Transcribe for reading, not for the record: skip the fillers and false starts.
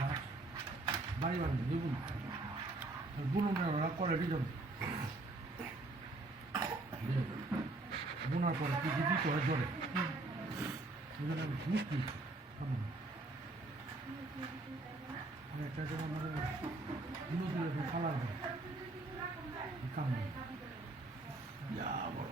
গাছ বাড়ি বাড়ি দেবুন বুনরা করে দিলাম বোনার পরে কি দিতে হয় জলে মিষ্টি কেমন একটা যেমন নদীর কালার হয় কেমন বড়